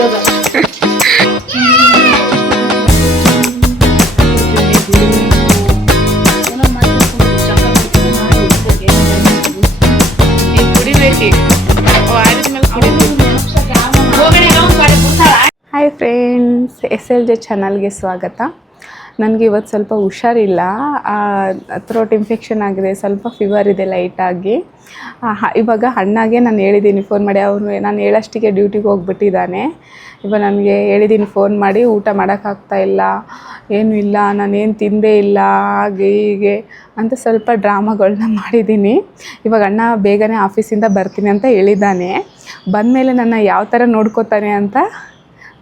Hi friends, SLJ ಚಾನಲ್ಗೆ ಸ್ವಾಗತ. ನನಗೆ ಇವತ್ತು ಸ್ವಲ್ಪ ಹುಷಾರಿಲ್ಲ, ಥ್ರೋಟ್ ಇನ್ಫೆಕ್ಷನ್ ಆಗಿದೆ, ಸ್ವಲ್ಪ ಫೀವರ್ ಇದೆ ಲೈಟಾಗಿ. ಇವಾಗ ಅಣ್ಣಗೆ ನಾನು ಹೇಳಿದ್ದೀನಿ ಫೋನ್ ಮಾಡಿ, ಅವನು ನಾನು ಹೇಳೋಷ್ಟಿಗೆ ಡ್ಯೂಟಿಗೆ ಹೋಗ್ಬಿಟ್ಟಿದ್ದಾನೆ. ಇವಾಗ ನನಗೆ ಹೇಳಿದ್ದೀನಿ ಫೋನ್ ಮಾಡಿ, ಊಟ ಮಾಡೋಕ್ಕಾಗ್ತಾಯಿಲ್ಲ, ಏನೂ ಇಲ್ಲ, ನಾನೇನು ತಿಂದೇ ಇಲ್ಲ, ಹಾಗೆ ಹೀಗೆ ಅಂತ ಸ್ವಲ್ಪ ಡ್ರಾಮಾಗಳನ್ನ ಮಾಡಿದ್ದೀನಿ. ಇವಾಗ ಅಣ್ಣ ಬೇಗನೆ ಆಫೀಸಿಂದ ಬರ್ತೀನಿ ಅಂತ ಹೇಳಿದ್ದಾನೆ. ಬಂದಮೇಲೆ ನನ್ನ ಯಾವ ಥರ ನೋಡ್ಕೋತಾನೆ ಅಂತ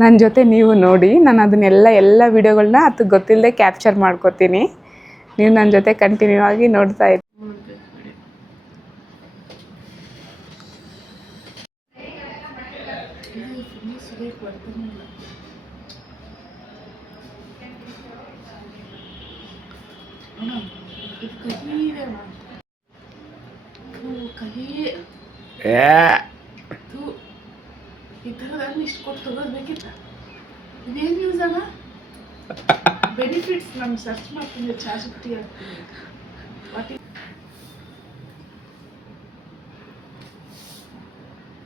ನನ್ನ ಜೊತೆ ನೀವು ನೋಡಿ. ನಾನು ಅದನ್ನೆಲ್ಲ ವಿಡಿಯೋಗಳನ್ನ ಅದು ಗೊತ್ತಿಲ್ಲದೆ ಕ್ಯಾಪ್ಚರ್ ಮಾಡ್ಕೋತೀನಿ. ನೀವು ನನ್ನ ಜೊತೆ ಕಂಟಿನ್ಯೂ ಆಗಿ ನೋಡ್ತಾ ಇರಿ. ಈ ಥರದಲ್ಲಿ ಇಷ್ಟು ಕೊಟ್ಟು ತಗೋಬೇಕಿತ್ತ. ಇದೇನು ಯೂಸ್ ಅಲ್ಲ, ಬೆನಿಫಿಟ್ಸ್ ನಾನು ಸರ್ಚ್ ಮಾಡ್ತೀನಿ, ಚಾರ್ಜ್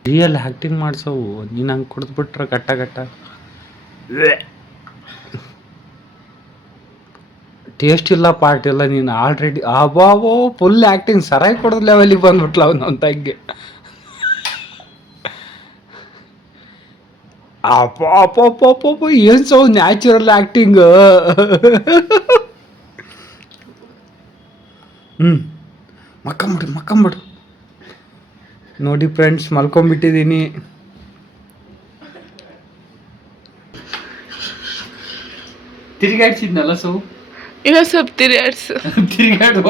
ರಿಯಲ್ ಆ್ಯಕ್ಟಿಂಗ್ ಮಾಡಿಸೋವು. ನೀನು ಹಂಗೆ ಕುಡಿದ್ಬಿಟ್ರೆ ಗಟ್ಟ ಟೇಸ್ಟ್ ಇಲ್ಲ, ಪಾರ್ಟ್ ಇಲ್ಲ. ನೀನು ಆಲ್ರೆಡಿ ಅಬಾಬೋ ಫುಲ್ ಆ್ಯಕ್ಟಿಂಗ್, ಸರಾಯಿ ಕೊಡೋದು ಲೆವೆಲಿಗೆ ಬಂದ್ಬಿಟ್ಲ ಅವನು ತಂಗೆ. ಅಪ್ಪ ಏನು ಸೌ ನ್ಯಾಚುರಲ್ ಆ್ಯಕ್ಟಿಂಗ್. ಮಕ್ಕಂಬಿಡು ನೋಡಿ ಫ್ರೆಂಡ್ಸ್, ಮಲ್ಕೊಂಬಿಟ್ಟಿದ್ದೀನಿ. ತಿರುಗಾಡ್ಸಿದ್ನಲ್ಲ ಸೌ, ಇನ್ನೂ ಸ್ವಲ್ಪ ತಿರುಗಾಡು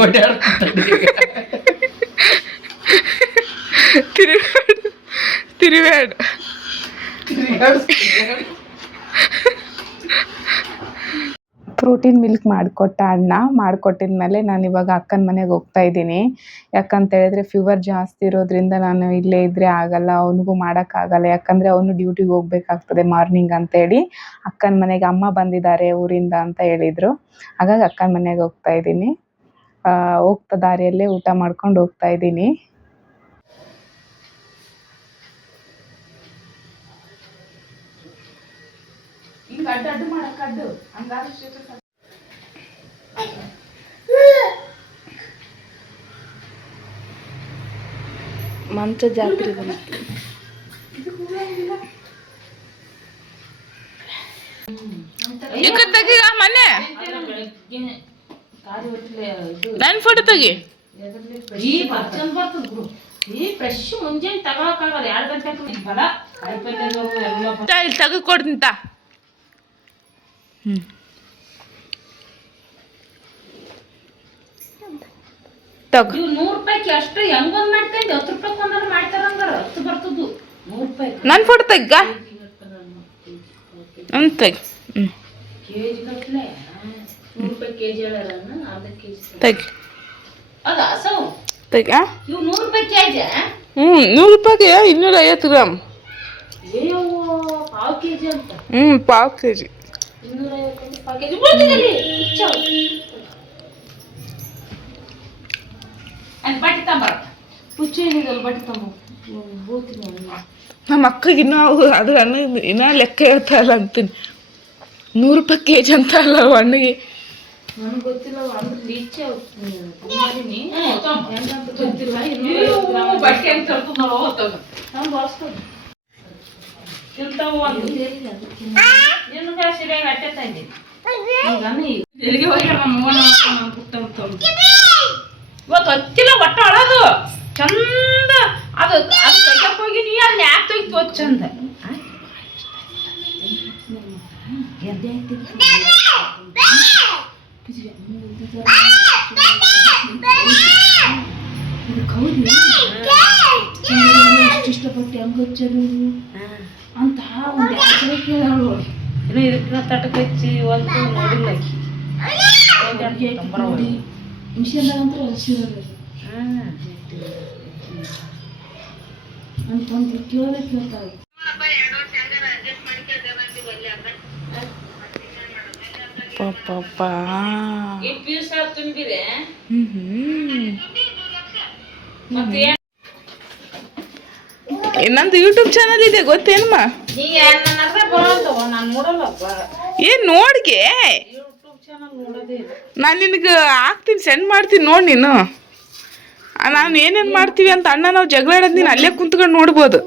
ತಿರುಗಾಡು. ಪ್ರೋಟೀನ್ ಮಿಲ್ಕ್ ಮಾಡಿಕೊಟ್ಟ ಅಣ್ಣ. ಮಾಡಿಕೊಟ್ಟಿದ್ಮೇಲೆ ನಾನು ಇವಾಗ ಅಕ್ಕನ ಮನೆಗೆ ಹೋಗ್ತಾ ಇದ್ದೀನಿ. ಯಾಕಂತೇಳಿದ್ರೆ ಫೀವರ್ ಜಾಸ್ತಿ ಇರೋದ್ರಿಂದ ನಾನು ಇಲ್ಲೇ ಇದ್ದರೆ ಆಗಲ್ಲ, ಅವನಿಗೂ ಮಾಡೋಕ್ಕಾಗಲ್ಲ. ಯಾಕಂದರೆ ಅವನು ಡ್ಯೂಟಿಗೆ ಹೋಗ್ಬೇಕಾಗ್ತದೆ ಮಾರ್ನಿಂಗ್ ಅಂತೇಳಿ ಅಕ್ಕನ ಮನೆಗೆ ಅಮ್ಮ ಬಂದಿದ್ದಾರೆ ಊರಿಂದ ಅಂತ ಹೇಳಿದರು. ಹಾಗಾಗಿ ಅಕ್ಕನ ಮನೆಗೆ ಹೋಗ್ತಾ ಇದ್ದೀನಿ. ಹೋಗ್ತಾ ದಾರಿಯಲ್ಲೇ ಊಟ ಮಾಡ್ಕೊಂಡು ಹೋಗ್ತಾ ಇದ್ದೀನಿ. ಅಡ್ಡು ಮಾಡಕ್ಕಡ್ಡು ಹಂಗಾದ್ರೆ ಮಂಚ ಜಾತ್ರೆ ಬಂತು. ಮನೆ ನನ್ನ ಫೋಟೋ ತೆಗಿ. ಫ್ರೆಶ್ ಮುಂಜಾನೆ ತಗೊಳಕ್ಕಾಗಲ್ಲ, 2 ಗಂಟೆ ಬರ ತೆಗೆದು ಕೊಡ್ತೀನಿ. ತಗೋ. 100 ರೂಪಾಯಿಗೆ ಅಷ್ಟು ಹೆಂಗೊಂದು ಮಾಡ್ಕೊಂಡು 10 ರೂಪಾಯಿ ಒಂದಾರು ಮಾಡ್ತಾರ, ಹಂಗಾರ 10 ಬರ್ತದ್ದು. 100 ರೂಪಾಯಿ ನನ್ನ ಫೋಟೋ ತೆಗ್ಗ ತೆಗಿ. ಕೆಜಿ ಗಟ್ಟಲೆ 100 ರೂಪಾಯಿ ಕೆಜಿ ಹೇಳೋಣ, ಅರ್ಧ ಕೆಜಿ ತೆಗಿ. ಅದ ಹಸು ತೆಗ. ಇವು 100 ರೂಪಾಯಿ ಕೆಜಿ. 100 ರೂಪಾಯಿಗೆ 250 ಗ್ರಾಮ್. ಅಯ್ಯೋ, ಪಾವು ಕೆಜಿ ಅಂತ. ಪಾವು ಕೆಜಿ 250 ಪಾವು ಕೆಜಿ ಬೀಳ್ತಿದಲ್ಲಿ. ಅಲ್ಲಿ ಬಟ್ಟೆ ತಂಬಾರ, ಹುಚ್ಚು ಏನಿದಲ್ಲ ಬಟ್ಟೆ ತಂಬ ಬೋತೀನಿ. ನಮ್ಮ ಅಕ್ಕಗೆ ಇನ್ನೂ ಅದು ಅಣ್ಣ ಇನ್ನೂ ಲೆಕ್ಕ ಹೇಳ್ತಾಯಿಲ್ಲ ಅಂತೀನಿ. 100 ರೂಪಾಯಿ ಕೆಜಿ ಅಂತ ಅಲ್ಲ ಹಣ್ಣಿಗೆ. ನನಗೆ ಗೊತ್ತಿಲ್ಲ, ಅಂದ್ರೆ ಲೀಚೆ ತಂಬಾರಿನಿ ಹೆಂಗಂತ ಗೊತ್ತಿಲ್ಲ. ಬಟ್ಟೆ ಅಂತ ತರ್ಕೊಂಡು ಹೋಗ್ತದೆ, ನಾವು ಬಳಸ್ಬೋದು ತಿಂತಾವು. ಒಂದು ನಿನ್ಗೆ ಸರಿಯಾಗಿ ಅಟ್ಟೆ ತಂದಿದ್ದೀನಿ. ಎಲ್ಲಿಗೆ ಹೋಗಿ ನಮ್ಮ ಪುಟ್ಟ ಇವತ್ತು ಹತ್ತಿಲ್ಲ ಒಟ್ಟ ಅಳೋದು ಚಂದ. ಅದು ತೆಗಿಯಕ್ಕೆ ಹೋಗಿ ನೀ ಅಲ್ಲಿ ಯಾಕೆ ತೆಗಿತು ಚಂದ. ಇಷ್ಟಪಟ್ಟು ಹೆಂಗ ಹಚ್ಚರು ಅಂತ ಒಂದು ಯಾಕೆ ಕೇಳೋಳು. ಇನ್ನು ಇದಕ್ಕೆ ತಟಕ್ಕೆ ಹಚ್ಚಿ ಒಂದು ನೋಡಿಲ್ಲ ನೋಡಿ ಮಿಷನ್ದಾಗಂತೂ ಹಸಿರೋದು ಅಂತಂದು ಕೇಳೋದೇ ಕೇಳ್ತಾರೆ. ಪಪ್ಪ ಈ ಪೀಸ್ ತುಂಬಿರೆ ಮತ್ತೆ ನಂದು ಯೂಟ್ಯೂಬ್ ಚಾನಲ್ ಇದೆ ಗೊತ್ತೇನಮ್ಮ? ನೀ ನನ್ನ ಬರೋದವ ನಾನು ನೋಡಲ್ಲಪ್ಪ. ಏನ್ ನೋಡ್ಗೆ ಯೂಟ್ಯೂಬ್ ಚಾನಲ್ ನೋಡೋದೇ ಇಲ್ಲ. ನಾನು ನಿನಗೆ ಹಾಕ್ತೀನಿ, ಸೆಂಡ್ ಮಾಡ್ತೀನಿ ನೋಡಿ ನೀನು. ನಾನು ಏನೇನು ಮಾಡ್ತೀವಿ ಅಂತ ಅಣ್ಣ ನಾವು ಜಗಳ ಆಡೋದು ನೀನು ಅಲ್ಲೇ ಕುಂತ್ಕೊಂಡು ನೋಡ್ಬೋದು.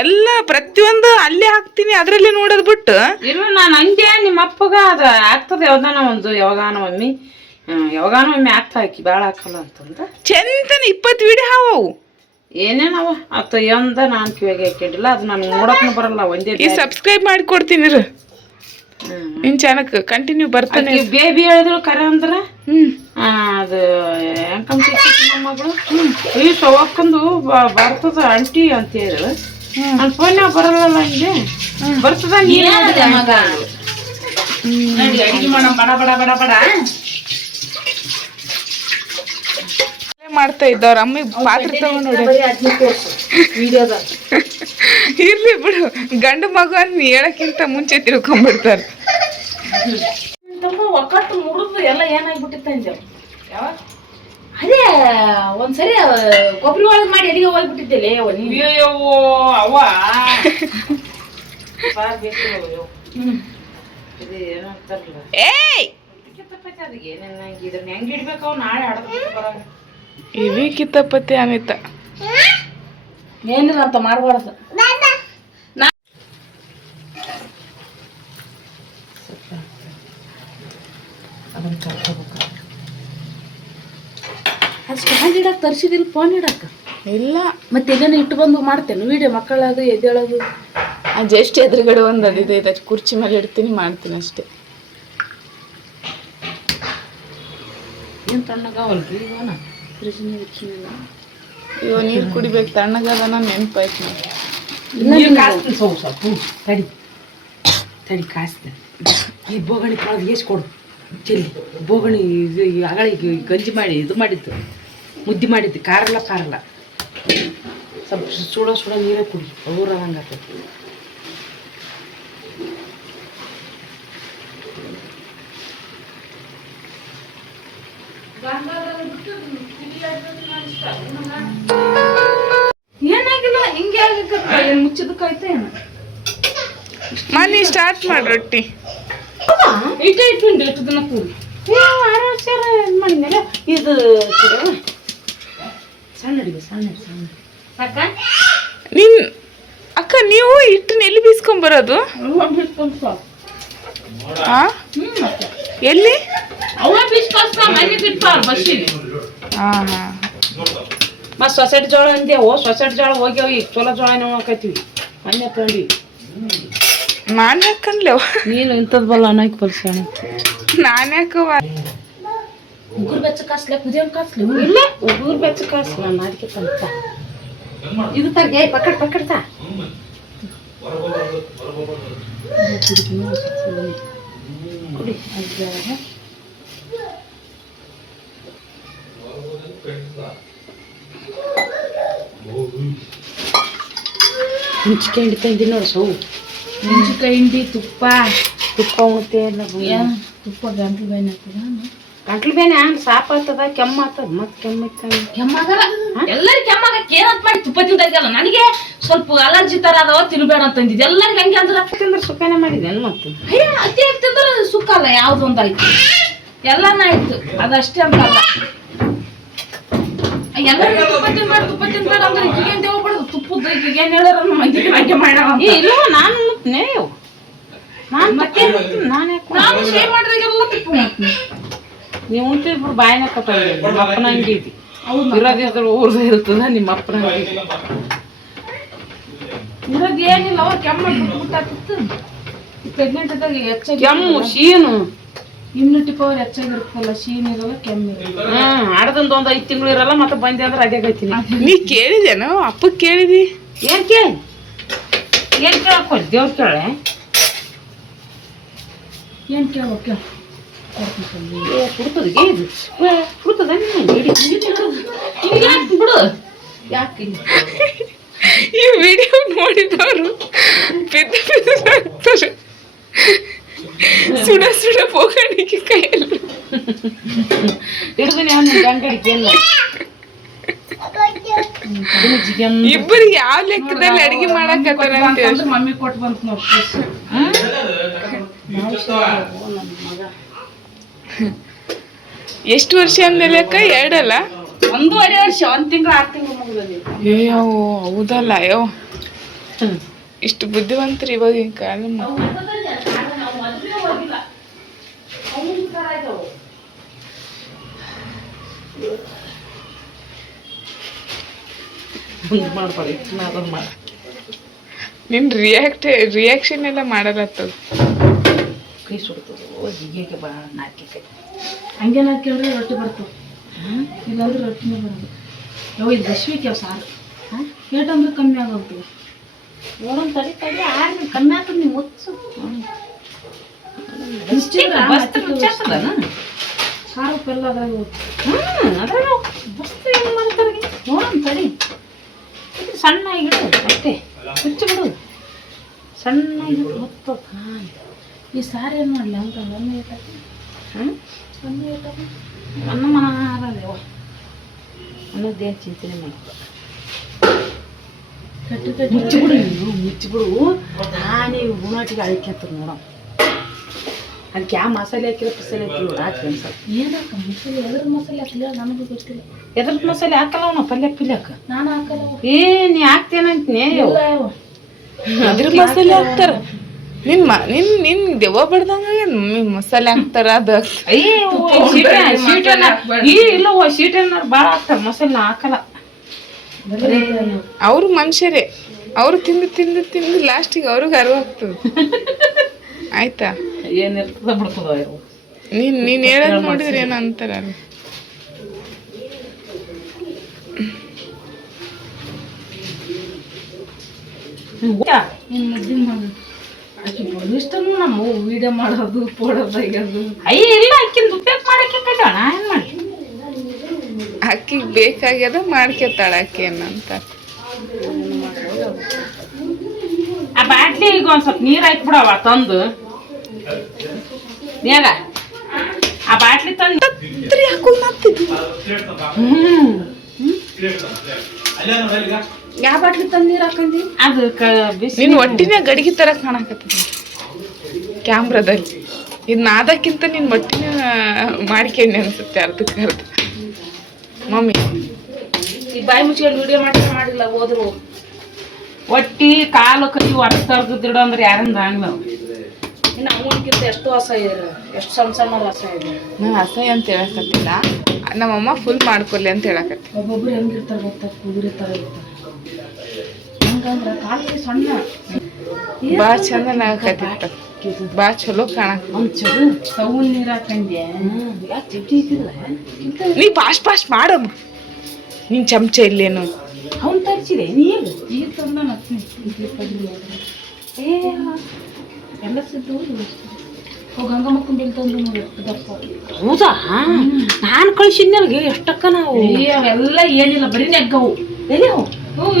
ಎಲ್ಲ ಪ್ರತಿಯೊಂದು ಅಲ್ಲೇ ಹಾಕ್ತೀನಿ, ಅದರಲ್ಲೇ ನೋಡೋದು ಬಿಟ್ಟು. ಇಲ್ಲ ನಾನು ಹಂಗೆ ನಿಮ್ಮ ಅಪ್ಪಗ ಅದು ಆಗ್ತದೆ ಯಾವ್ದಾನ ಒಂದು ಯಾವಾಗಾನ ಒಮ್ಮೆ ಆಗ್ತಾ ಹಾಕಿ ಭಾಳ ಹಾಕಲ್ಲ ಅಂತಂದ ಚಂತನ 20 ವಿಡಿಯೋ ಹಾವು ಏನೇನವ ಅತ್ತ ಎಂದ ನಾನು ಕಿವಿಗೆ ಹಾಕೊಂಡಿಲ್ಲ. ಅದು ನಾನು ನೋಡಕ್ನು ಬರಲ್ಲ. ಒಂದೇ ಈ ಸಬ್ಸ್ಕ್ರೈಬ್ ಮಾಡಿ ಕೊಡ್ತೀನಿ ನಿನ್ ಚಾನಲ್ಗೆ ಕಂಟಿನ್ಯೂ ಬರ್ತಾನೆ. ಬೇಬಿ ಹೇಳಿದ್ರು ಕರೆ ಅಂದ್ರೆ ಅದು ಹೆಂಕಂತ ನಮ್ಮ ಮಗಳು ಈ ಸೊವಕ್ಕಂದು ಬರ್ತದ ಆಂಟಿ ಅಂತ ಹೇಳಿದ್ರು. ನನ್ನ ಫೋನ್ಯಾಗ ಬರಲ್ಲ ಹಂಗೆ ಬರ್ತದ. ಮಗ ಅಡಿಗೆ ಮಾಡ ಬಡ ಬಡ ಬಡ ಬಡ ಮಾಡ್ತಾ ಇದ್ದವ್ರ ಅಮ್ಮ ಪಾತ್ರೆ ತಗೊಂಡ್ ನೋಡಿ. ಇರ್ಲಿ ಬಿಡು, ಗಂಡು ಮಗು ಅಂತ ಹೇಳಕ್ಕಿಂತ ಮುಂಚೆ ತಿಳ್ಕೊಂಡ್ಬಿಡ್ತಾರೆ. ಒಕ್ಕಟ್ಟು ಮುರಿದು ಎಲ್ಲ ಏನಾಗ್ಬಿಟ್ಟಿತ್ತ ಅದೇ ಒಂದ್ಸರಿ ಕೊಬ್ಬರಿ ಒಳಗೆ ಮಾಡಿ ಎಲ್ಲಿಗೆ ಹೋಗ್ಬಿಟ್ಟಿದ್ದೇಲೆ ಅವ್ವ ಏಯ್ ಇದನ್ನ ಹೆಂಗ್ ಇಡ್ಬೇಕು ಅವ್ ನಾಳೆ ಆಡ ಇವಿ ಕಿತ್ತಪ್ಪತ್ತೆ ಅಮಿತ ಏನಿಲ್ಲ ಅಂತ ಮಾಡಬಾರ್ದು. ಅದು ಸ್ಟ್ಯಾಂಡ್ ಇಡಕ್ಕೆ ತರಿಸಿದಿಲ್ಲ, ಫೋನ್ ಇಡಕ್ಕೆ ಇಲ್ಲ. ಮತ್ತೆ ಎಲ್ಲೇನೋ ಇಟ್ಟು ಬಂದು ಮಾಡ್ತೇನೆ ವಿಡಿಯೋ ಮಕ್ಕಳದು ಎದ್ದೇಳೋದು. ಜಸ್ಟ್ ಎದುರುಗಡೆ ಒಂದು ಅದಿದೆ, ಇದು ಕುರ್ಚಿ ಮೇಲೆ ಇಡ್ತೀನಿ ಮಾಡ್ತೀನಿ ಅಷ್ಟೇ. ಏನು ತಣ್ಣಗಾವಲ್ರಿ ಇವನ ಫ್ರಿಜ್ನ ಇಟ್ಟಿಲ್ಲ. ಅಯ್ಯೋ ನೀರು ಕುಡಿಬೇಕು, ತಣ್ಣಗದನ ನೆನಪಾಯ್ತು. ಸ್ವಲ್ಪ ತಡಿ ತಡಿ ಕಾಯಿಸ್ತೇನೆ. ಈ ಬೋಗಣಿ ಕಳೆದು ಎಷ್ಟು ಕೊಡು ಚೆಲ್ಲಿ. ಬೋಗಣಿ ಇದು ಅಗಳಿಗೆ ಗಂಜಿ ಮಾಡಿ ಇದು ಮಾಡಿದ್ದು, ಮುದ್ದೆ ಮಾಡಿದ್ದು, ಕಾರಲ್ಲ ಸ್ವಲ್ಪ ಸುಡ ನೀರೇ ಕುಡಿ, ಊರಂಗೆ ಆಗ್ತೈತಿ. ಏನಾಗಿಲ್ಲ, ಹಿಂಗೆ ಆಗಕ್ಕೆ ಏನು ಮುಚ್ಚಿದಕ್ಕಾಯ್ತು ಏನು. ಮನಿ ಸ್ಟಾರ್ಟ್ ಮಾಡಿ ರೊಟ್ಟಿ ಇಟ್ಟು ಎಷ್ಟು ದಿನ ಕೂಡಿ ಮಾಡಿದ್ಮೇಲೆ ಇದು ಸಣ್ಣ ಅಡಿಗೆ ಸಾಕ. ನಿನ್ ಅಕ್ಕ ನೀವು ಹಿಟ್ಟನ್ನ ಎಲ್ಲಿ ಬೀಸ್ಕೊಂಬರೋದು? ಎಲ್ಲಿ? ಅವ ಬೀಸ್ಕೊಳ್ತಾ ಮನೆ ಬಿಟ್ಟಾರ ಬಸ್ಸಿಗೆ. ಮತ್ತು ಸೊಸೈಟಿ ಜೋಳ ಅಂದೇವು, ಸೊಸೈಟಿ ಜೋಳ ಹೋಗ್ಯಾವ. ಈಗ ಚೊಲೋ ಜೋಳನೇ ಹಾಕೈತಿವಿ ಮೊನ್ನೆ ತಂಡಿ. ನಾನು ಯಾಕನ್ಲೇವ ನೀನು ಇಂಥದ್ದು ಬಲ್ಲ ಅನ್ನಕ್ಕೆ ಬಲ್ಸೋಣ. ನಾನು ಯಾಕವ ಉಗುರು ಬೆಚ್ಚ ಕಾಸ್ಲೆ ಕುದಿಯೋ ಕಾಸ್ಲಿ ಇಲ್ಲ, ಉಗುರು ಬೆಚ್ಚ ಕಾಸ್ಲಿ ನಾನು ಅದಕ್ಕೆ ತಂತ ಇದು ತರ್ಗೆ ಪಕ್ಕಡ್ತಾ ಕುಡಿ. ಹುಂಚಿಕಾಯಿ ಹಿಂಡಿ ತಂದಿ ನೋಡು ಸೌ. ಹುಂಚಿಕಾಯಿ ಹಿಂಡಿ ತುಪ್ಪ ಉಣ್ತೆ ಎಲ್ಲ ತುಪ್ಪ ಗಂಟ್ಲು ಬೇನೆ ಆಗ್ತದ. ಗಂಟ್ಲು ಬೇನೆ ಸಾಪ್ ಆಗ್ತದ, ಕೆಮ್ಮ ಆಗ್ತದ. ಮತ್ತೆ ಕೆಮ್ಮಾಗಲ್ಲ. ಎಲ್ಲರಿಗೂ ಕೆಮ್ಮಾಗಕ್ಕೆ ಏನಂತ ಮಾಡಿ ತುಪ್ಪ ತಿಂದಾಗಲ್ಲ. ನನಗೆ ಸ್ವಲ್ಪ ಅಲರ್ಜಿ ತರ ಅದಾವ, ತಿನ್ಬೇಡ ಅಂತಂದಿದ್ದು. ಎಲ್ಲರಿಗೂ ಹಂಗೆ ಅಂದ್ರೆ ಸುಖನೇ ಮಾಡಿದೆ ಮತ್ತೆ. ಅಯ್ಯ ಅತಿ ಆಗ್ತಿಂದ್ರೆ ಸುಖ ಅಲ್ಲ, ಯಾವ್ದು ಒಂದಾಯ್ತು ಎಲ್ಲಾನ ಆಯ್ತು, ಅದಷ್ಟೇ ಅಂತಲ್ಲ. ಎಲ್ಲರಿಗೂ ತುಪ್ಪ ತಿನ್ಬೇಡ ಅಂದ್ರೆ ಈಗೇನು ಹೋಗ್ಬಿಡುದು ತುಪ್ಪದ. ಈಗ ಏನು ಹೇಳೋರ ಮಂದಿಗೆ ಹಾಗೆ ಮಾಡ ಇಲ್ಲ. ನಾನು ನಾನು ಶೇವ್ ಮಾಡಿದಾಗೆಲ್ಲ ತುಪ್ಪ ಮಾಡ್ತೀನಿ. ನೀವು ಉಂಟಿದ್ರು ಬಾಯಿನ ಕಟ್ಟೋದು. ನಿಮ್ಮ ಅಪ್ಪನ ಹಂಗೆ ಐತಿ, ಇರೋದಿದ್ರು ಊರ್ದ ಇರ್ತದ. ನಿಮ್ಮ ಅಪ್ಪನ ಹಂಗೆ ಐತಿ ಇರೋದು ಏನಿಲ್ಲ. ಅವ ಕೆಮ್ಮು ಬಿಟ್ಟಾಕಿತ್ತು. ಪ್ರೆಗ್ನೆಂಟ್ ಹೆಚ್ಚಾಗಿ ಕೆಮ್ಮು ಶೀನು ಇಮ್ಯುನಿಟಿ ಪವರ್ ಹೆಚ್ಚಾಗಿರುತ್ತಲ್ಲ, ಶೀನ್ ಇರಲ್ಲ, ಕೆಮ್ಮು ಇರಲ್ಲ. ಆಡದಂದು ಒಂದು 5 ತಿಂಗಳು ಇರಲ್ಲ. ಮತ್ತೆ ಬಂದೆ ಅಂದ್ರೆ ಅದೇ ಗೈತೀನಿ. ನೀ ಕೇಳಿದೇನೋ ಅಪ್ಪಗೆ ಕೇಳಿದಿ? ಏನು ಕೇಳಕ್ಕೆ ದೇವ್ರು ಕೇಳೆ. ಏನು ಕೇಳಕ್ಕೆ ಕುಡ್ತದ ಇದು ಕುಡ್ತದ ಬಿಡು. ಯಾಕೆ ಈ ವಿಡಿಯೋ ನೋಡಿದವರು ಬಿದ್ದು ಸುಡ ಸುಡ ಪೋಗಣಿಕೆ ಕೈಯಲ್ಲಿ ಹಿಡಿದಿನಿ ಅವನು ಗಂಗಡಿಗೆ ಏನು ಇಬ್ಬರಿಗೆ ಯಾವ ಲೆಕ್ಕದಲ್ಲಿ ಅಡಿಗೆ ಮಾಡಕತ್ತಾರ ಅಂತ ಹೇಳಿ ಮಮ್ಮಿ ಕೊಟ್ಟು ಬಂತು ನೋಡಿ. ಎಷ್ಟು ವರ್ಷ ಅಂದಲೆ ಅಕ್ಕ? 2 ಅಲ್ಲ 1.5 ವರ್ಷ, 1 ತಿಂಗಳು 6 ತಿಂಗಳು ಮುಗಿದಲ್ಲಿ. ಅಯ್ಯೋ ಹೌದಲ್ಲ ಅಯ್ಯೋ ಇಷ್ಟು ಬುದ್ಧಿವಂತರು ಇವಾಗಿನ ಕಾಲ ನಿನ್ ರಿಯಾಕ್ಷನ್ ಎಲ್ಲ ಮಾಡಲತ್ತದ. ಕೈ ಸುಡ್ತದ ಜಿಗಿಗೆ ಬಾ ನಾಲ್ಕಿ ಕೈ ಹಂಗೆ ನಾಲ್ಕಿದ್ರೆ ರೊಟ್ಟಿ ಬರ್ತವೆ. ಇಲ್ಲಾಂದ್ರೆ ರೊಟ್ಟಿನೇ ಬರೋದು. ಇದು ಬಸ್ವಿಕೆ ಸಾರು ಏಟಂದ್ರೆ ಕಮ್ಮಿ ಆಗೋಗ್ತದೆ. ನೋಡೋಣ ತಡಿ ಕಮ್ಮಿ ಆಗ್ತದೆ. ನೀವು ಮುಚ್ಚು ಸಾರು ಪೆಲ್ಲ ಅದ್ರಾಗ ಅದ್ರಾಗ ಬಸ್ತು ಏನು ಮಾಡ್ತಾರೆ ನೋಡೋಣ ತಡಿ. ಸಣ್ಣಾಗಿಡು ಅಷ್ಟೇ, ಮುಚ್ಚಿ ಬಿಡು ಸಣ್ಣಾಗಿ ಹೊತ್ತು. ಈ ಸಾರು ಏನು ಮಾಡಲಿ ಅಂತ ಅನ್ನ ಏಟಾಕ ಅನ್ನ ಏಟಾಕ ಅನ್ನ ಮನಾರದೇವ ಅನ್ನೋದೇನು ಚಿಂತನೆ ಮಾಡ್ತಾರೆ. ಮುಚ್ಚಿಬಿಡು ನೀನು ಮುಚ್ಚಿಬಿಡು. ನಾನೇ ಉಣಾಟಿಗೆ ಅಳಿಕೆಂತ ನೋಡೋ ಅದಕ್ಕೆ ಯಾವ ಮಸಾಲೆ ಹಾಕಿರೋ ಮಸಾಲೆ ಹಾಕಿ ಹಾಕಿ ಅನ್ಸಲ್ಲ. ಏನಕ್ಕ ಮಸಾಲೆ ಎದ್ರ ಮಸಾಲೆ ಹಾಕಲಿಲ್ಲ ನನಗೂ ಗೊತ್ತಿಲ್ಲ. ಎದ್ರದ್ದು ಮಸಾಲೆ ಹಾಕಲ್ಲ ಅವನು ಪಲ್ಯ ಪಿಲ್ಯಕ್ಕ ನಾನು ಹಾಕಲ್ಲ. ನೀ ಹಾಕ್ತೇನಂತೀನಿ ಅದ್ರ ಮಸಾಲೆ ಹಾಕ್ತಾರ. ನಿನ್ ದೆವ್ವ ಬಡ್ದಂಗ ಮಸಾಲೆ ಹಾಕ್ತಾರ. ಅದು ಇಲ್ಲವ ಶೀಟನ್ನ ಭಾಳ ಹಾಕ್ತಾರ ಮಸಾಲೆ ಹಾಕಲ್ಲ. ಅವ್ರು ಮನುಷ್ಯರೇ, ಅವ್ರು ತಿಂದು ತಿಂದು ತಿಂದು ಲಾಸ್ಟಿಗೆ ಅವ್ರಿಗೆ ಅರಿವಾಗ್ತದೆ. ಆಯ್ತಾ? ಏನಿರ್ತದ ಬಿಡ್ತದ ನೀನ್ ಹೇಳೋದು ನೋಡಿದ್ರೆ ಏನೋ ಅಂತಾರ. ಇಷ್ಟನು ನಮ್ಮ ವಿಡಿಯೋ ಮಾಡೋದು ಪೋಡೋದು ಅಯ್ಯ ಇಲ್ಲ ಅಕ್ಕಿನ ಉಪಯೋಗ ಮಾಡಕ್ಕೆ ಕಟ್ಟೋಣ ಏನು ಮಾಡಿ ಅಕ್ಕಿಗೆ ಬೇಕಾಗ್ಯದ ಮಾಡ್ಕೊತಾಳ ಅಕ್ಕಿ ಏನಂತ. ಆ ಬಾಟ್ಲಿ ಈಗ ಒಂದ್ ಸ್ವಲ್ಪ ನೀರು ಹಾಕ್ಬಿಡವ ತಂದು ನೀಗ ಆ ಬಾಟ್ಲಿ ತಂದು ಯಾವ ಬಾಟ್ಲಿ ತಂದು ನೀರು ಹಾಕಂದಿ ಅದು ನಿನ್ ಒಟ್ಟಿನ ಗಡಿಗೆ ತರ ಕಾಣಕತ್ತದ ಕ್ಯಾಮ್ರಾದಲ್ಲಿ. ಇದ್ ನಾದಕ್ಕಿಂತ ನಿನ್ ಒಟ್ಟಿನ ಮಾಡ್ಕೊಂಡೆ ಅನ್ಸುತ್ತೆ ಅರ್ಧಕ್ಕೆ ಅರ್ಧ. ಮಮ್ಮಿ ಈ ಬಾಯಿ ಮುಚ್ಕೊಂಡು ವಿಡಿಯೋ ಮಾಡಿಲ್ಲ ಹೋದ್ರು ಒಟ್ಟಿ ಕಾಲು ಕೈ ಹೊರಗೆ ತಗ್ದಿಡು ಅಂದ್ರೆ ಯಾರಂದ್ರೆ ಹಂಗ ಇನ್ನು ಅವನಕ್ಕಿಂತ ಎಷ್ಟು ಅಸಹ್ಯ ಇದೆ, ಎಷ್ಟು ಸಣ್ಣ ಸಣ್ಣ ಅಸಹ್ಯ ಇದೆ. ನಾನು ಅಸಹ್ಯ ಅಂತ ಹೇಳಕತ್ತಿಲ್ಲ, ನಮ್ಮಮ್ಮ ಫುಲ್ ಮಾಡ್ಕೊಲ್ಲಿ ಅಂತ ಹೇಳಕತ್ತಿ. ಒಬ್ಬೊಬ್ರು ಹೆಂಗಿರ್ತಾರೆ ಗೊತ್ತಾ, ಕುದುರೆ ಥರ ಇರ್ತಾರೆ. ಹಂಗಂದ್ರೆ ಕಾಲಿಗೆ ಸಣ್ಣ ಭಾಳ ಚಂದ ನಾಗಕತ್ತಿತ್ತ, ಭಾಳ ಚಲೋ ಕಾಣಕ್. ಒಂಚೂರು ಸೌನ್ ನೀರು ಹಾಕಂಡೆ ಯಾಕೆ ಚಿಟ್ಟಿ ಇದ್ದಿಲ್ಲ. ನೀ ಫಾಸ್ಟ್ ಮಾಡಮ್ಮ, ನಿನ್ ಚಮಚ ಇಲ್ಲೇನು ಅವ್ನು ತರಿಸಿದೆ ನೀರು ಈಗ ತಂದ ಎಲ್ಲ ಸಿದ್ದು ಗಂಗಾ ಮಕ್ಕಳು ಬೆಲ್ ತಂದು ನೋಡಿ ದಪ್ಪ. ಹೌದಾ? ನಾನು ಕಳಿಸಿದ್ನಲ್ಗೆ ಎಷ್ಟಕ್ಕ ನಾವು ಅವೆಲ್ಲ ಏನಿಲ್ಲ ಬರೀ ನೆಗ್ಗವು. ಎಲ್ಲಿವು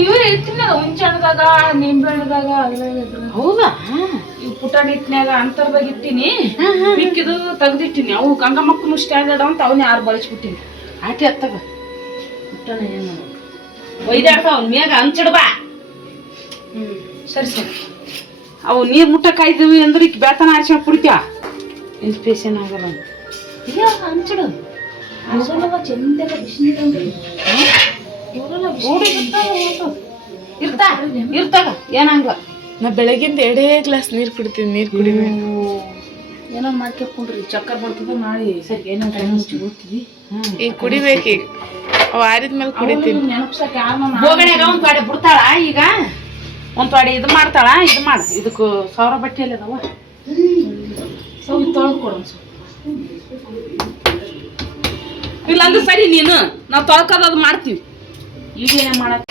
ಇವರೇ ಇಟ್ಟಿನ ಹುಂಚೆ ಹಣ್ಣದಾಗ ನಿಂಬೆ ಹಣ್ಣದಾಗ ಹೌದಾ? ಇವು ಪುಟಾಣಿ ಇಟ್ಟಿನಾಗ ಅಂತರ್ದಾಗ ಇಟ್ಟಿನಿ, ಮಿಕ್ಕಿದು ತೆಗ್ದಿಟ್ಟಿನಿ. ಅವು ಗಂಗಾ ಮಕ್ಕಳು ಸ್ಟ್ಯಾಂಡರ್ಡ್ ಅಂತ ಅವನ್ನ 6 ಬಳಸ್ಬಿಟ್ಟಿನಿ. ಆಟಿ ಹತ್ತಾಗ ಪುಟಾಣ ಏನು ಒಯ್ದಾಡ್ತಾವ ಅವ್ನ ಮ್ಯಾಗ ಹಂಚಿಡ್ಬಾ. ಸರಿ ಸರಿ. ಅವು ನೀರು ಮುಟ್ಟಕ್ಕಾಯ್ತೀವಿ ಅಂದ್ರೆ ಈಗ ಬೇತನ ಆರಿಸ್ಕೊಂಡು ಕುಡಿತೀವ, ಇನ್ಸ್ಪೇಷನ್ ಆಗಲ್ಲ. ಇಲ್ಲ ಹಂಚಿಡು ಚಂದೆಲ್ಲ ಬಿಸಿನೀರು ಇರ್ತಾಗ ಏನಂಗ. ನಾ ಬೆಳಗಿಂದ 2 ಗ್ಲಾಸ್ ನೀರು ಕುಡಿತೀನಿ. ನೀರು ಕುಡಿಬೇಕು, ಏನೋ ಮಾಡ್ಕೊಂಡ್ರಿ ಚಕ್ಕರ್ ಬರ್ತದ ಮಾಡಿ. ಸರಿ ಏನೋ ಮುಚ್ಚಿ ಹೋಗ್ತೀವಿ ಈಗ ಕುಡಿಬೇಕು. ಈಗ ಅವು ಆರಿದ್ಮೇಲೆ ಕುಡಿತೀನಿ. ನೆನಪ್ಸಕ್ಕೆ ಹೋಗಣೆಗ ಒಂದ್ ತೊಡೆ ಬಿಡ್ತಾಳ. ಈಗ ಒಂದ್ ತೊಡೆ ಇದು ಮಾಡ್ತಾಳ. ಇದು ಮಾಡ ಇದಕ್ಕೂ 1000 ಬಟ್ಟೆಯಲ್ಲಿ ಅದಾವ. ಸ್ವಲ್ಪ ತೊಳೆದು ಕೊಡು ಒಂದು ಸ್ವಲ್ಪ. ಇಲ್ಲಾಂದ್ರೆ ಸರಿ ನೀನು ನಾವು ತೊಳ್ಕೋದು ಮಾಡ್ತೀವಿ. ಈಗೇನೇ ಮಾಡಕ್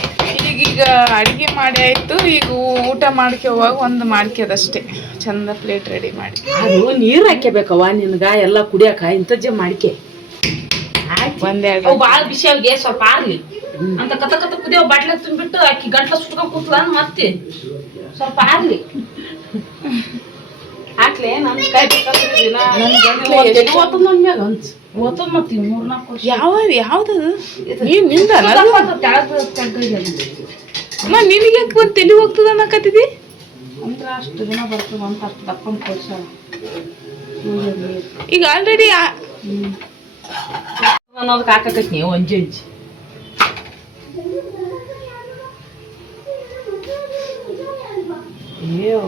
ಈಗ ಅಡಿಗೆ ಮಾಡಿ ಆಯ್ತು. ಈಗ ಊಟ ಮಾಡ್ಕೋವಾಗ ಒಂದು ಮಾಡ್ಕೋದಷ್ಟೇ, ಚಂದ ಪ್ಲೇಟ್ ರೆಡಿ ಮಾಡಿ. ಅದು ನೀರು ಹಾಕ್ಯಬೇಕವ್ವ ನಿನ್ಗ ಎಲ್ಲ ಕುಡಿಯಕ. ಇಂಥಜ್ಜೆ ಮಾಡಿಕೆ ಒಂದೆರಡು ಭಾಳ ಬಿಸಿ ಆಗಿ ಸ್ವಲ್ಪ ಆಗ್ಲಿ ಅಂತ ಕತ್ತ ಕತ್ತ ಕುದಿಯೋ ಬಾಟ್ಲೆ ತುಂಬಿಟ್ಟು ಅಕ್ಕಿ ಗಂಟ್ಲ ಸುಟ್ಕೊಂಡ್ ಕೂತ್ಲ ಮತ್ತೆ ಸ್ವಲ್ಪ ಆಗ್ಲಿ ಹಾಕ್ಲಿ. ಗಂಟ್ಲೆ ನಂಚ್ಕಾಯಿ ಬೇಕಂದ್ರೆ ದಿನ ನನ್ ಗಂಟ್ಲೆ ಎಷ್ಟು ಓದ್ತದ ನನ್ಮ್ಯಾಗ ಹಂಚ್ ಓದ್ತದ ಮತ್ತೆ 3-4 ವರ್ಷ ಯಾವ್ದದು ನಿಂದ ಅಮ್ಮ ನಿನಗೆ ಯಾಕೆ ಬಂದು ತಲೆ ಹೋಗ್ತದ ಅನ್ನಕತ್ತಿದಿ ಅಂದ್ರೆ ಅಷ್ಟು ದಿನ ಬರ್ತದ ಅಂತ ಅಷ್ಟು ದಪ್ಪನ ಕೋರ್ಸ ಈಗ ಆಲ್ರೆಡಿ ಅನ್ನೋದಕ್ಕೆ ಹಾಕಕತ್ ನೀವು ಅಂಜಿ ಅಯ್ಯೋ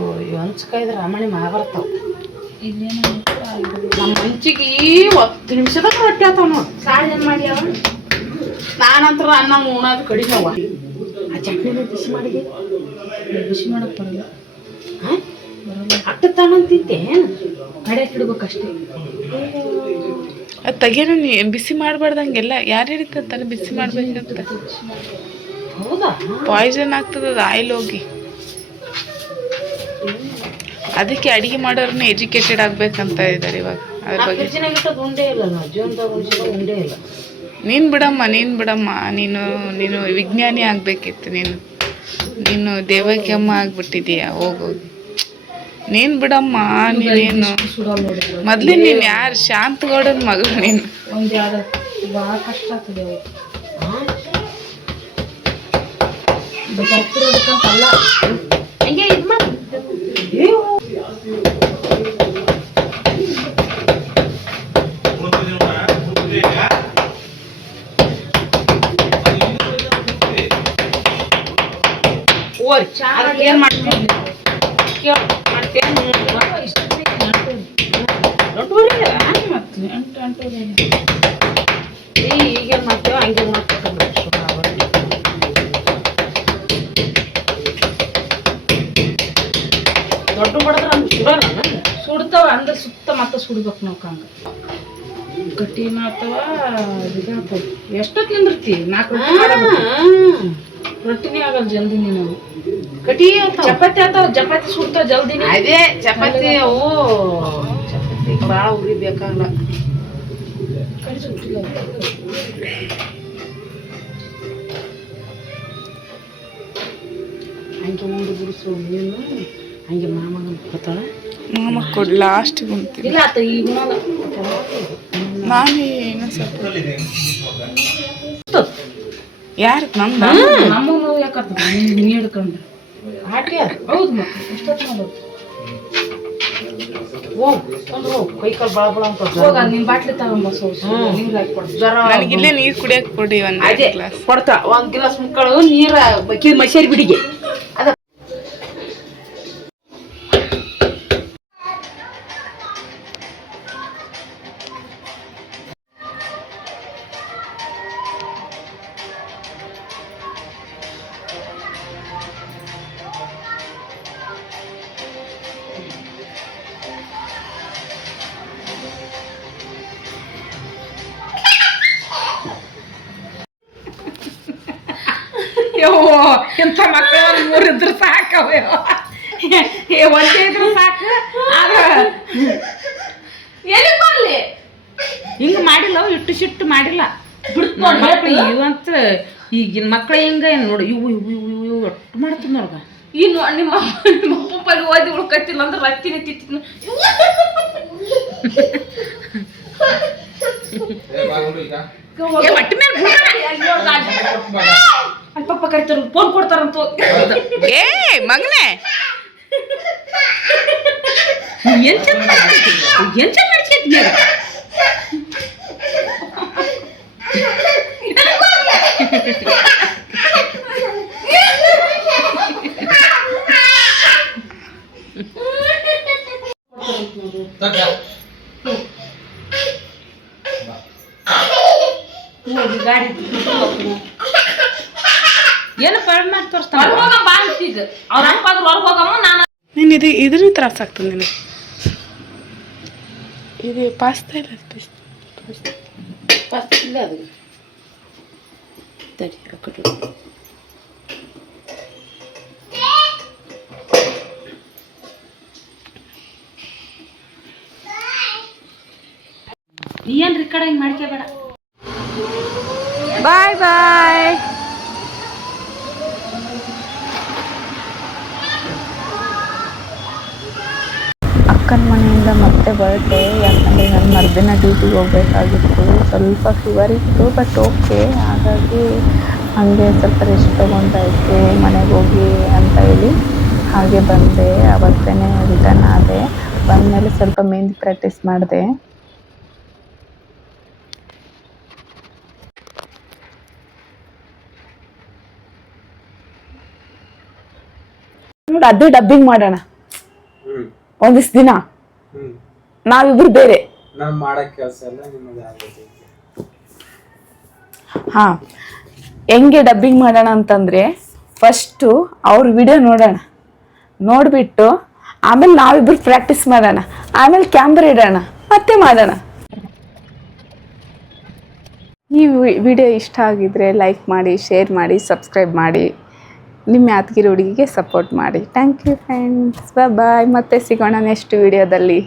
ಹಂಚ್ಕಾಯ್ದ್ರೆ ರಮಣಿ ಮಹಾಭಾರತ ನಮ್ಮ ಹಂಚಿಗೆ 10 ನಿಮಿಷದಾಗ ರೊಟ್ಟಿ ಆತಾವ ನೋಡಿ ಸಾರು ಏನು ಮಾಡಿ ಅವ ನಾನಂತರ ಅನ್ನ ಉಣ್ಣೋದು ಕಡಿಮೆ ಅವ ಆ ಚಟ್ನಿನ ಬಿಸಿ ಮಾಡಿದೆ ಬಿಸಿ ಮಾಡಕ್ಕೆ ಬರಲ್ಲ ಅಟ್ಟ ತಗೊಂತಿದ್ದೆ ಕಡೆ ಇಡ್ಬೇಕಷ್ಟೇ ತೆಗೇನ ನೀ ಬಿಸಿ ಮಾಡಬಾರ್ದಂಗೆಲ್ಲ ಯಾರು ಹೇಳಿರ್ತಾರೆ ಬಿಸಿ ಮಾಡ್ಬೇಕಂತ ಹೌದಾ ಪಾಯ್ಸನ್ ಆಗ್ತದ ಅದು ಆಯಿಲ್ ಹೋಗಿ ಅದಕ್ಕೆ ಅಡಿಗೆ ಮಾಡೋರನ್ನ ಎಜುಕೇಟೆಡ್ ಆಗ್ಬೇಕಂತ ಇದ್ದಾರೆ ಇವಾಗ ಅದ್ರ ಬಗ್ಗೆ ಫ್ರಿಜ್ನಾಗ ಇಟ್ಟದ್ದು ಉಂಡೆ ಇಲ್ಲ ನಾವು ಜೀವನದಾಗ ಉಂಡೆ ಇಲ್ಲ ನೀನು ಬಿಡಮ್ಮ ನೀನು ವಿಜ್ಞಾನಿ ಆಗ್ಬೇಕಿತ್ತು ನೀನು ದೇವಕ್ಯಮ್ಮ ಆಗ್ಬಿಟ್ಟಿದೀಯ ಹೋಗೋಗಿ ನೀನು ಬಿಡಮ್ಮ ನೀನೇನು ಮೊದ್ಲಿನ ನೀನು ಯಾರು ಶಾಂತಗೌಡನ ಮಗಳು ನೀನು ಒಂದು ಯಾವ್ದು ಭಾಳ ಕಷ್ಟ ಆಗ್ತದೆ ಅಲ್ಲ ಹಂಗೆ ಇದು ಮಾಡಿ ಓರಿ ಏನು ಮಾಡ್ತೀನಿ ಈಗೇನು ಮಾಡ್ತೇವೆ ಹಂಗೆ ಮಾಡ್ಬೇಕು ದೊಡ್ಡ ಬಡದ್ರ ಸುಡ್ತಾವ ಅಂದ್ರೆ ಸುತ್ತ ಮತ್ತೆ ಸುಡ್ಬೇಕು ನಾವು ಹಂಗ ಗಟ್ಟಿನ ಆಗ್ತಾವ ಇದಾಗ್ತಾವ ಎಷ್ಟೊತ್ತು ನಿಂದಿರ್ತಿ 4 ರೊಟ್ಟಿನೇ ಆಗಲ್ಲ ಜಲ್ದಿ ನೀವು ಕಟಿ ಚಪಾತಿ ಆಗ್ತಾವ ಚಪಾತಿ ಸುಡ್ತಾವ ಜಲ್ದಿ ಅದೇ ಚಪಾತಿ ಅವು ಚಪಾತಿ ಭಾಳ ಉರಿ ಬೇಕಾಗಲ್ಲ ಹಂಗೆ ಉಂಡು ಬಿಡಿಸು ನೀನು ಹಂಗೆ ಮಾಮನ ಕೊಡ್ತಾಳ ಮಾಮ ಕೊಡ್ ಲಾಸ್ಟ್ ಉಣ್ತೀನಿ ಇಲ್ಲ ಆತ ಈಗ ನಾನು ಏನೋ ಸ್ವಲ್ಪ ಯಾರು ನಮ್ಮನ್ನು ಯಾಕತ್ತ ನೀ ಹಿಡ್ಕೊಂಡು ಹಾಕಿ ಹೌದು ಮತ್ತೆ ಎಷ್ಟೊತ್ತು ಮಾಡೋದು ಹೋಗ್ ಕೈ ಕಾಲು ಭಾಳ ಭಾಳ ಅಂತ ಹೋಗ ನಿನ್ನ ಬಾಟ್ಲಿ ತಗೊಂಬ ನೀರು ಹಾಕಿ ಜರ ನನಗಿಲ್ಲೇ ನೀರು ಕುಡಿಯಕ್ಕೆ ಕೊಡಿ ಒಂದು ಗ್ಲಾಸ್ ಕೊಡ್ತಾ 1 ಗ್ಲಾಸ್ ಮುಕ್ಕಳು ನೀರು ಬಕ್ಕಿ ಮಸೇರಿ ಬಿಡಿಗೆ ಅದ ಇಂಥ ಮಕ್ಕಳು 3 ಇದ್ರು ಸಾಕವೆ ಒಂದೇ ಇದ್ರು ಸಾಕು ಆದ್ರೆ ಎಲ್ಲಿ ಬರ್ಲಿ ಹಿಂಗೆ ಮಾಡಿಲ್ಲ ಇಟ್ಟು ಸಿಟ್ಟು ಮಾಡಿಲ್ಲ ಮಕ್ಕಳು ಇವಂತ ಈಗಿನ ಮಕ್ಳು ಹಿಂಗೆ ನೋಡಿ ಇವು ಒಟ್ಟು ಮಾಡ್ತದ ನೋಡ್ಗ ಇನ್ನು ನಿಮ್ಮ ಅಪ್ಪಲ್ಲಿ ಓದಿ ಉಳ್ಕತ್ತಿಲ್ಲ ಅಂದ್ರೆ ರತ್ತಿನ ತಿತ್ತಿನ ಒಟ್ಟು ಮೇಲೆ ಅಲ್ಪಪ್ಪ ಕರಿತಾರ ಫೋನ್ ಕೊಡ್ತಾರಂತ ಏ ಮಗನೇ ಏನ್ ಚಂದ ನಡ್ಸಿದ್ವಿ ಗಾಡಿ ಏನು ಪಡ್ ಮಾಡಿ ತೋರಿಸ್ತಾನೆ ಬಾ ಈಗ ಅವ್ರ ಅಪ್ಪ ಆದ್ರೆ ಹೊರಗೆ ಹೋಗಮ್ಮ ನಾನು ನೀನು ಇದ್ರ ತ್ರಾಸ ಆಗ್ತದೆ ನಿನಗೆ ಇದು ಪಾಸ್ತಾ ಇಲ್ಲ ಪಾಸ್ತಾ ಇಲ್ಲ ಅದು ತಡಿ ಹಾಕಿಟ್ಟು ಏನ್ರಿ ಕಡೆ ಹಿಂಗೆ ಮಾಡ್ಕೋಬೇಡ ಬಾಯ್ ಬಾಯ್ ಅಕ್ಕನ ಮನೆಯಿಂದ ಮತ್ತೆ ಹೊರಟೆ, ಯಾಕಂದರೆ ನಾನು ಮರುದಿನ ಡ್ಯೂಟಿಗೆ ಹೋಗಬೇಕಾಗಿತ್ತು. ಸ್ವಲ್ಪ ಫೀವರ್ ಇತ್ತು, ಬಟ್ ಓಕೆ. ಹಾಗಾಗಿ ಹಾಗೆ ಸ್ವಲ್ಪ ರೆಸ್ಟ್ ತೊಗೊಂಡಾಯ್ತು ಮನೆಗೆ ಹೋಗಿ ಅಂತ ಹೇಳಿ ಹಾಗೆ ಬಂದೆ. ಅವತ್ತೇ ರಿಟರ್ನ್ ಆದೆ. ಬಂದಮೇಲೆ ಸ್ವಲ್ಪ ಮೆಹಂದಿ ಪ್ರಾಕ್ಟೀಸ್ ಮಾಡಿದೆ. ನೋಡಿ, ಅದೇ ಡಬ್ಬಿಂಗ್ ಮಾಡೋಣ ಒಂದಿಷ್ಟು ದಿನ, ನಾವಿಬ್ರು ಬೇರೆ. ಹಾ, ಹೆಂಗೆ ಡಬ್ಬಿಂಗ್ ಮಾಡೋಣ ಅಂತಂದ್ರೆ, ಫಸ್ಟು ಅವ್ರ ವಿಡಿಯೋ ನೋಡೋಣ, ನೋಡ್ಬಿಟ್ಟು ಆಮೇಲೆ ನಾವಿಬ್ರು ಪ್ರಾಕ್ಟೀಸ್ ಮಾಡೋಣ, ಆಮೇಲೆ ಕ್ಯಾಮ್ರಾ ಇಡೋಣ, ಮತ್ತೆ ಮಾಡೋಣ. ಈ ವಿಡಿಯೋ ಇಷ್ಟ ಆಗಿದ್ರೆ ಲೈಕ್ ಮಾಡಿ, ಶೇರ್ ಮಾಡಿ, ಸಬ್ಸ್ಕ್ರೈಬ್ ಮಾಡಿ. ನಿಮ್ಮ ಯಾದಗಿರಿ ಹುಡುಗಿಗೆ ಸಪೋರ್ಟ್ ಮಾಡಿ. ಥ್ಯಾಂಕ್ ಯು ಫ್ರೆಂಡ್ಸ್, ಬಾಯ್. ಮತ್ತೆ ಸಿಗೋಣ ನೆಕ್ಸ್ಟ್ ವಿಡಿಯೋದಲ್ಲಿ.